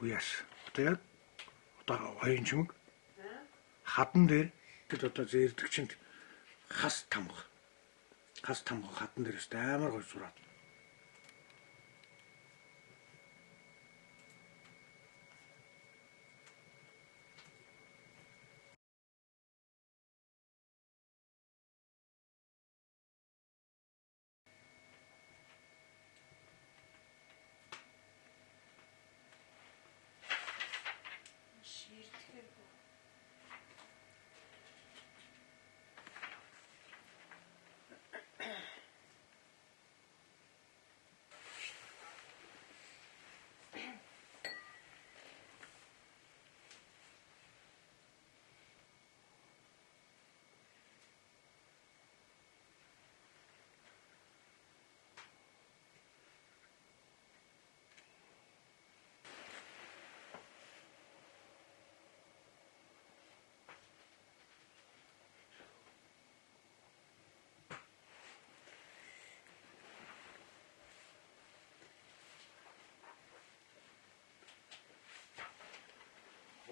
Уяас. Тэгээд одоо хоёрын чимэг хадан дээр тэд одоо зээрдэг чинь хас тамга хадан дээрээс амар гой зураад.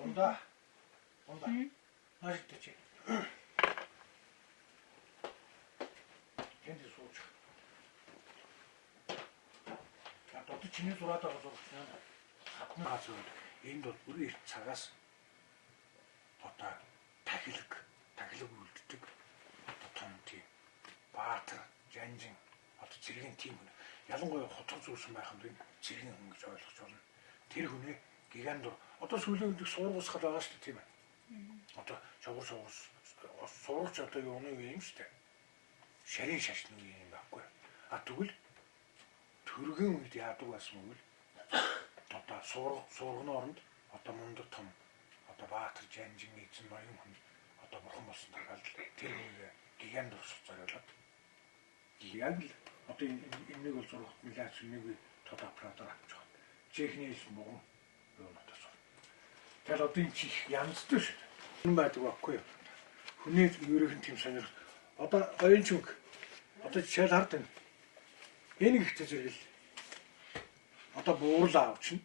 Онда. Ажиг чи. Энд сууж. Одоо чиний зураад байгаа зурагч наа. Хатны газар. Энд бол бүр их цагаас одоо тахилэг үлддэг. Одоо том тийм баатар, жанжин одоо цэргийн тийм хүн. Ялангуяа хотор зүүсэн байх юм би цэргийн хүн гэж ойлгож байна. Тэр хүний гигантор одоо сүүлийн үед суургасгал байгаа шүү дээ тийм ээ. Одоо сургууч одоо юу юм шүү дээ. Шарын шашны юм байхгүй. А тэгвэл төргийн үед яадаг байсан юм бол одоо сурганы оронд одоо мундаг том одоо баатар жанжин эзэн ноён хүн одоо бурхан болсон тагаал тэр гигантор зориулаад яг л одоо энийг бол зургт нэлээд нэг тод оператор авч байгаа. Чехний мөн тэгэл одоо энэ чих янзтай шүү. Энэ байдаг байхгүй юу? Хүний ерөнхий тийм сонир. Одоо оюун чүнг. Одоо жишээл хард энэ. Энэ ихтэй зэрэгэл. Одоо буурал аав чинь.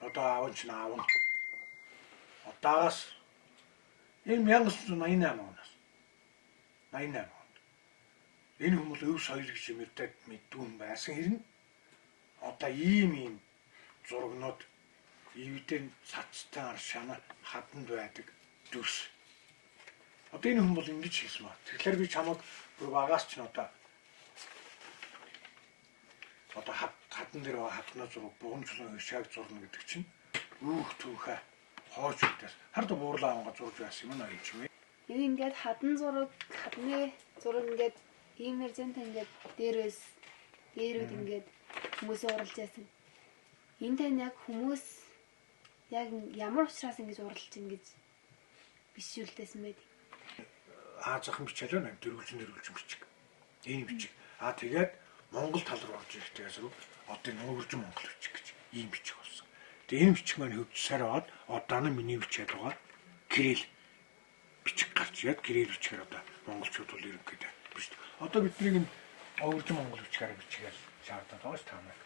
Одоо аав чинь аав нь. Одоогоос энэ 1988 оноос. 88 онд. Энэ хүмүүс өв соёл гэж мэддүүн байсан хэрнэ. Одоо ийм зургнууд ивдэн цацтай ар шана хаданд байдаг дүрс. Одоо энэ хүн бол ингэж хийсэн ба. Тэгэхээр би чамайг бүр багаас ч н одоо хадан дээр хатна зураг бугамжлан шаг зурна гэдэг чинь өөх түүхэ хооч үдээс хард буурлаа аванга зурж байсан юм аа юм чи вэ? Энэ ингээд хадны зураг ингээд иймэр зэнтэй ингээд дээрүүд ингээд хүмүүсээ уралж яасан. Энэ тань яг хүмүүс яг ямар учраас ингэж уралж ин гэж бишүүлдээсэн байд. Аазах бичээлөө нэг дөрвөлжин бичиг. Энэ бичиг. Тэгээд Монгол тал руу орж ирэхтэйгээс одоо нөөржин Монгол бичиг гэж ийм бичиг болсон. Тэгээ энэ бичиг маань хөгжсээр аваад одоо нь миний бичээд байгаа кирилл бичиг гарч ирээд кирилл бичгээр одоо монголчууд бол ерөнхийдөө биш. Одоо бидний нөөржин Монгол бичгээр бичгээд шаардаад байгаа ш таамаг.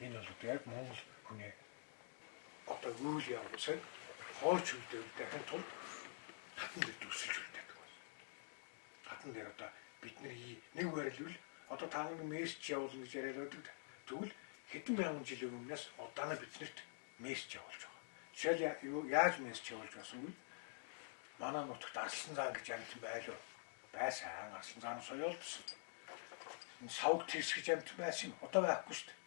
Энэ бол яг Монгол хүний одоо үйл явдлыг хооч үлдээв дахин тул хатан дээр дүрсэлж үлдээдэг байна. Хатан дээр одоо бидний нэг байрлал одоо тааны мессеж явуулна гэж яриад байдаг. Тэгвэл хэдэн мянган жилийн өмнөөс одоо нь биднэрт мессеж явуулж байгаа. Жишээл яаж мессеж явуулж байсан вэ? Манай нутагт Арслан цаан гэж амьтан байлоо. Байсан Арслан цаан соёолдсон. Энэ савг тэрс гэж амьтан байсан юм. Одоо байхгүй шүү дээ.